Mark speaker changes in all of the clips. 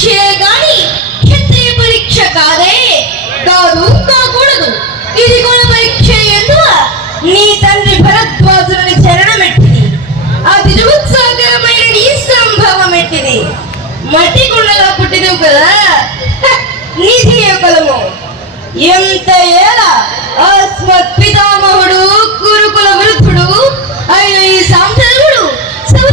Speaker 1: పరీక్షే గాని క్షత్రియ పరీక్ష కాదే. కాదు కాకూడదు ఇది కూడా పరీక్ష ఎందువ? నీ తండ్రి భరద్వాజుని చరణమెట్టిది అతి నిరుత్సాహకరమైన నీ సంభవం ఎట్టిది మట్టి కుండలో పుట్టినవు కదా. నీది కులము? ఎంత ఏళ అస్మత్ పితామహుడు గురుకుల వృద్ధుడు అయిన ఈ సాంసర్గుడు సమ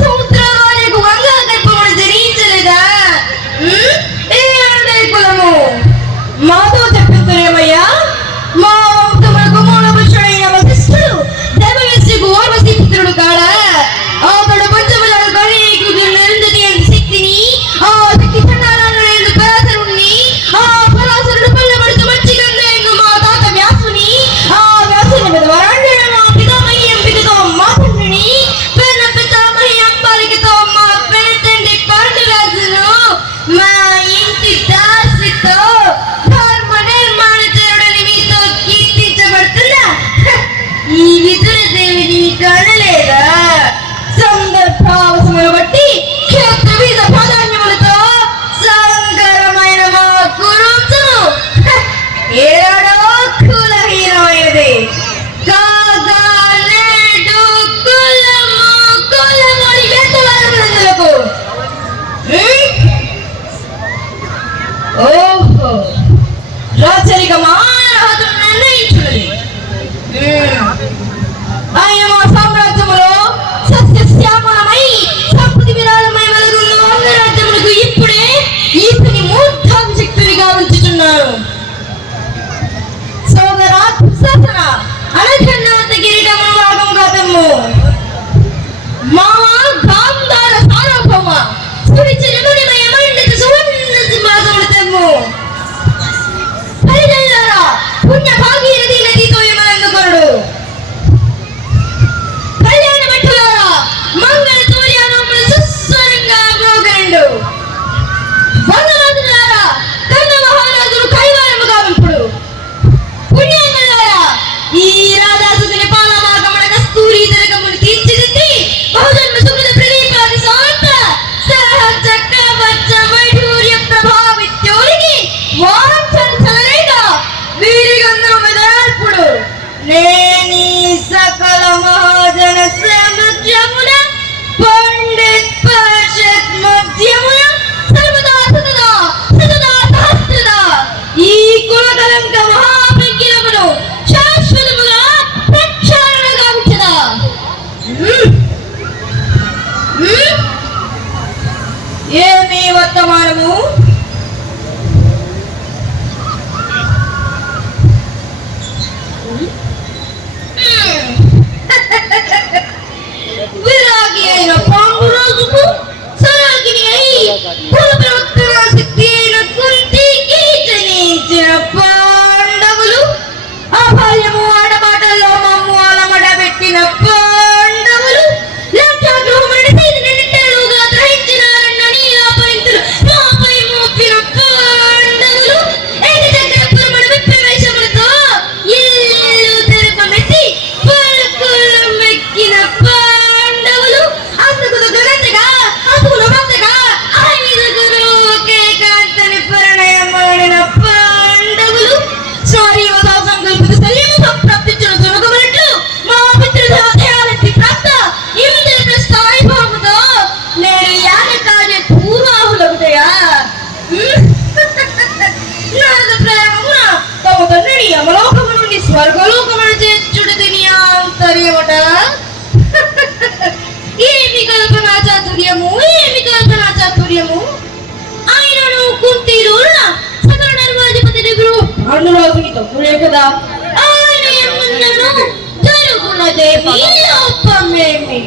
Speaker 1: Punya అతనుని యమలోకము నుండి స్వర్గలోకమును చేర్చుడు తిని ఆంతర్యమట ఏమి కల్పన చాతుర్యము ఏమి కల్పన చాతుర్యము ఆయనను కుంతిలో సకల ధర్మాధిపతిని గురువు అనురాగుని తప్పులే కదా? ఆయన ఏమన్నాను లోపమేమి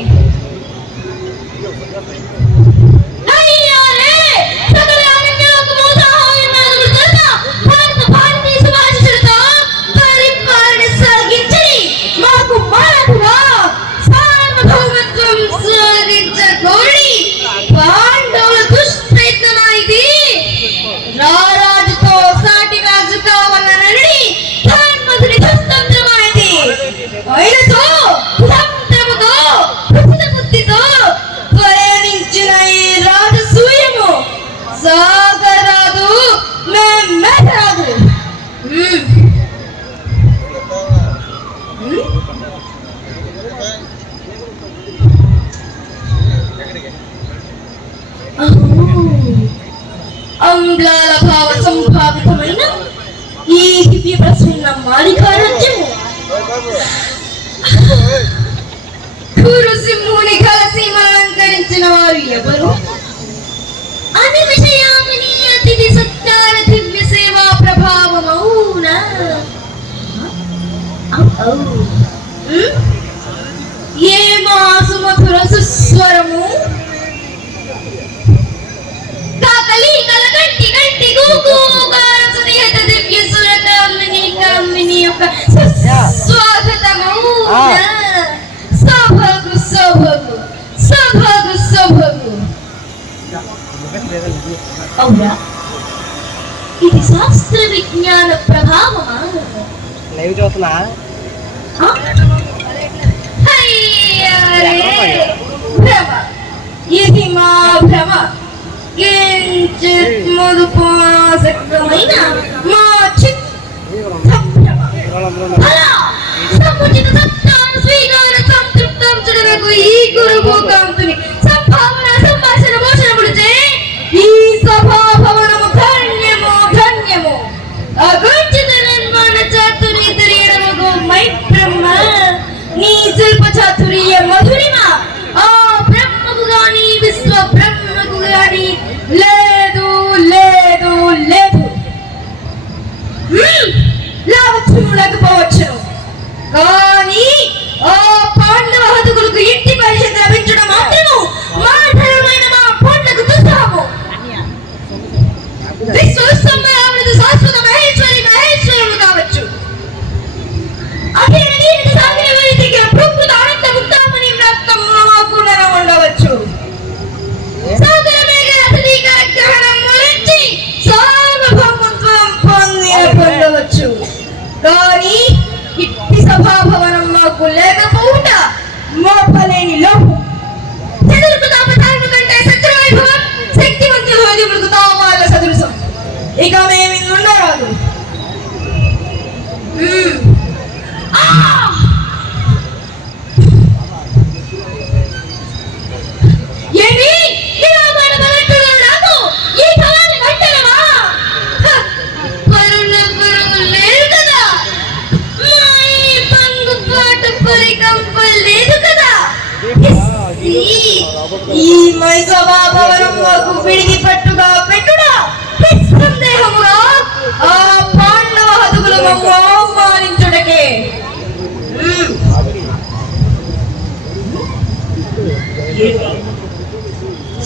Speaker 1: మంగళ భావ సంభావితమైన ఈ దివ్య ప్రసన్న మాణికారాజ్యము. గురు సింహుని కలసీమ వారు ఎవరు? అది విషయామిని అతిథి సత్యాల దివ్య సేవా ప్రభావం అవునా ఏ మాసు మధుర సుస్వరము? అవునా? ఇది శాస్త్ర విజ్ఞాన ప్రభావమా?
Speaker 2: లైవ్ చూస్తున్నా?
Speaker 1: ఇది మా భ్రమ. కించిత్ మధుపాసక్రమైన మాచిత్ అలా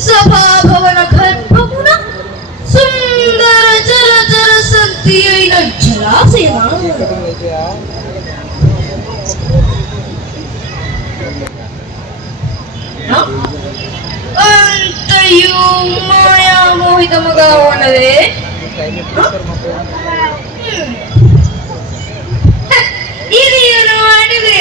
Speaker 1: ಸಭಾಭವನ ಸುಂದರ ಜಲ ಜಲ ಸಂತಿಯೈನ ಜಲಾಶಯ ಅಂತಯೂ ಮಾಯಾ ಮೋಹಿತ ಮಗವನವೇ ಇದು ಏನು ಮಾಡಿದೆ